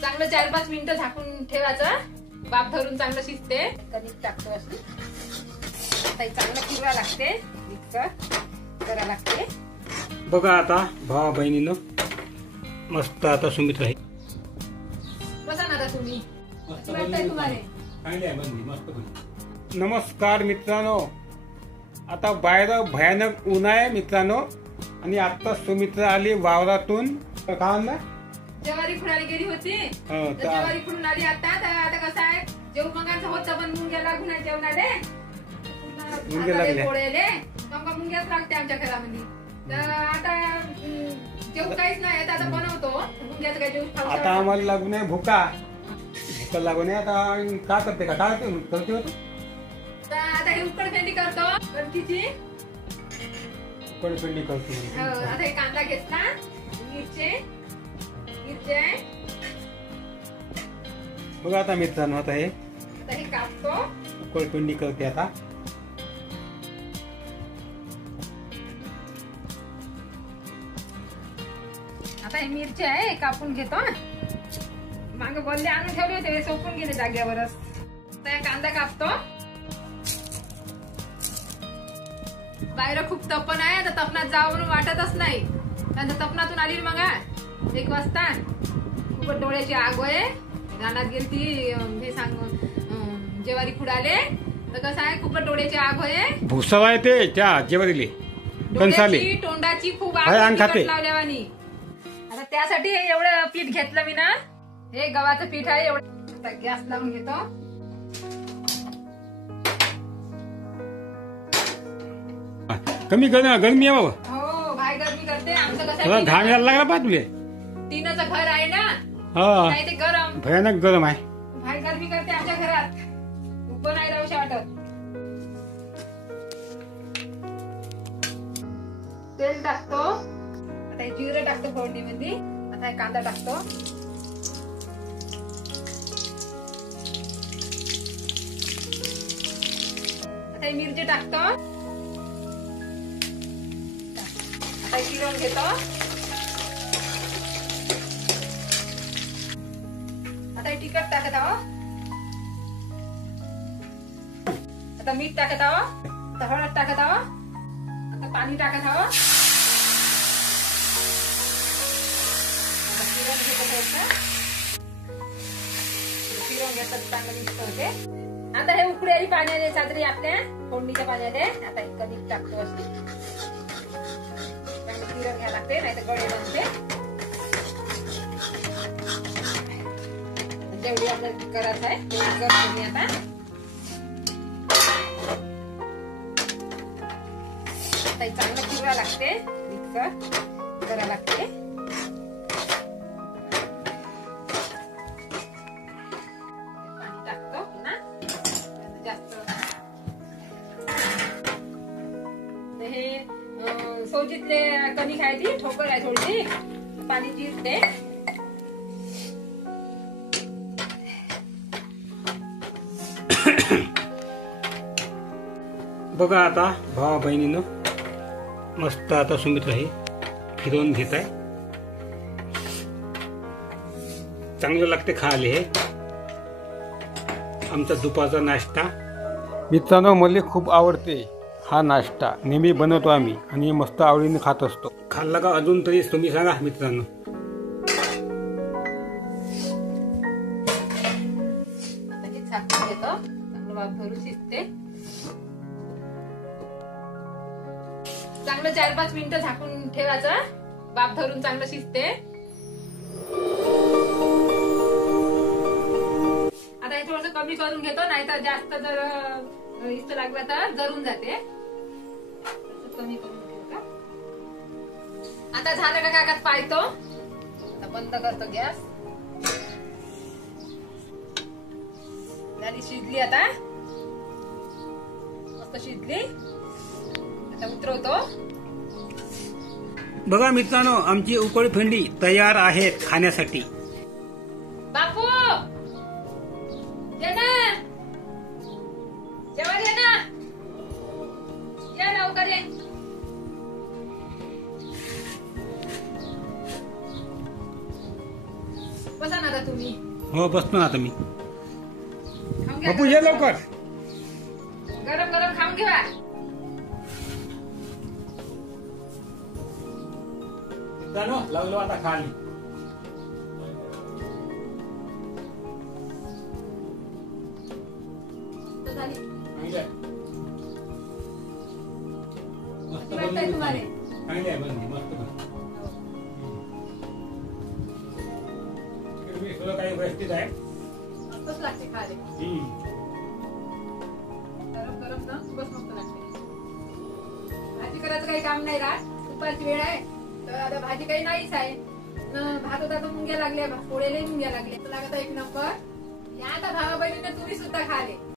चांगलं 4-5 मिनिटं झाकून ठेवायचं. बाप धरून चांगलं शिजते. कणिक टाकतो असं. आता चांगलं फिरवा लागते. मिक्स करा लागते. बघा आता भावा बहिणीनं मस्त आता सुमित राहील. बसा ना तुम्ही. नमस्कार मित्रांनो, आता बाहेर भयानक ऊन आहे मित्रांनो. आणि आता सुमित्रा आली वावरातून. काय ना ज्वारी खुडायला गेली होती. ज्वारी खुडून आली आता. आता कसं आहे जेवण मगाचं होतं पण मुंग्या लागून आहे जेवणाले. मुंग्या मुंग्याच लागते आमच्या घरामध्ये. तर आता जेवण काहीच नाही आता बनवतो. मुंग्याचं काही जेवण आता आम्हाला लागू नये भुका लागू नये. आता का करते का काय करते होत. आता हे उकडपेंडी करतो कणकीची. उकडपेंडी करतो. आता हे कांदा घेतला, मिरची बघा आता मित्रांनो आता हे कापतो. उकडपेंडी करते आता. आता हे मिरची आहे कापून घेतो. मागे बोलले आणून ठेवले होते सोपून गेले जाग्यावरच. आता कांदा कापतो. बाहेर खूप तपन आहे. आता तपनात जावं वाटतच नाही. नंतर तपनातून आली मग 1 वाजता खूप डोळ्याची आग आहे. रानात गेलती हे सांग ज्वारी खुडाले. तर कसं आहे खूप डोळ्याची आग आहे. भुसवा आहे ते त्या ज्वारीले कणसाले तोंडाची खूप आग लावल्यावानी. आता त्यासाठी हे एवढं पीठ घेतलं मी ना. हे गव्हाचं पीठ आहे. एवढं गॅस लावून घेतो. कमी गरमी आहे बाबा. हो भाई गरमी करते. आमचं कसं घाम यायला लागला पा तुले. टीनाचं घर आहे ना. हा ते गरम भयानक गरम आहे. भाई गरमी करते आमच्या घरात. उभं नाही राहू वाटत. तेल टाकतो. आता हे जिरं टाकतो फोडणीमध्ये. आता हे कांदा टाकतो. आता हे मिरची टाकतो. आता चिरून घेतो. आता हे तिखट टाकत आहो. आता मीठ टाकत आहो. आता हळद टाकत आहो. आता पाणी टाकत आहो. चिरून घेतात चांगलं मिक्स होते. आता हे उकळी पाण्याने साजरी आपल्या फोडणीच्या पाण्याने. आता हे कणिक टाकतो अशी. चांगलं चिरून घ्यायला लागते नाही तर गळे बनते. जेवढी आपल्याला करायचं आहे तेवढी करतो मी आता. आता चांगलं फिरवा लागते. मिक्स करायला लागते. पाणी टाकतो पुन्हा जास्त. हे सोजीतले कणिक आहे ती ठोकर आहे थोडी. पाणी जिरते. बघा आता भावा बहिणीनं मस्त आता सुमित राही फिरवून घेत आहे. चांगलं लागते खायला. हे आमचा दुपारचा नाश्ता मित्रांनो. मला खूप आवडते हा नाश्ता. नेहमी बनवतो आम्ही आणि मस्त आवडीने खात असतो. खाल्ला का अजून तरी तुम्ही सांगा मित्रांनो. भरून शिजते. चांगलं 4-5 मिनिटं झाकून ठेवायचं. बाप धरून चांगलं शिजते. आता हे थोडस कमी करून घेतो नाही तर जास्त जर इस्त लागलं तर जरून जाते. कमी करून घेतो. आता झालं का काकात पाहतो. आता बंद करतो गॅस. झाली शिजली. आता मस्त शिजली. आता उतरवतो. बघा मित्रांनो आमची उकडपेंडी तयार आहेत खाण्यासाठी. बापू ये ना. जेवण ये ना. या लवकर ये. बसा ना आता तुम्ही. हो बसतो ना आता मी. खाऊन घ्या. बापू ये लवकर. गरम गरम खाऊन घेवा. लागलो आता खाली. झाली. मस्त वाटतंय तुम्हाला? चांगली आहे बनली मस्त. सगळं काही व्यवस्थित आहे. मस्तच लागते खाले. गरम गरम ना खूपच मस्त लागते. भाजी करायचं काही काम नाही राहत. दुपारची वेळ आहे तर आता भाजी काही नाहीच आहे. भात होता तर मुंग्या लागल्या, पोळेले मुंग्या लागले. लागत एक नंबर. या आता भावा बहिणीने तुम्ही सुद्धा खाले.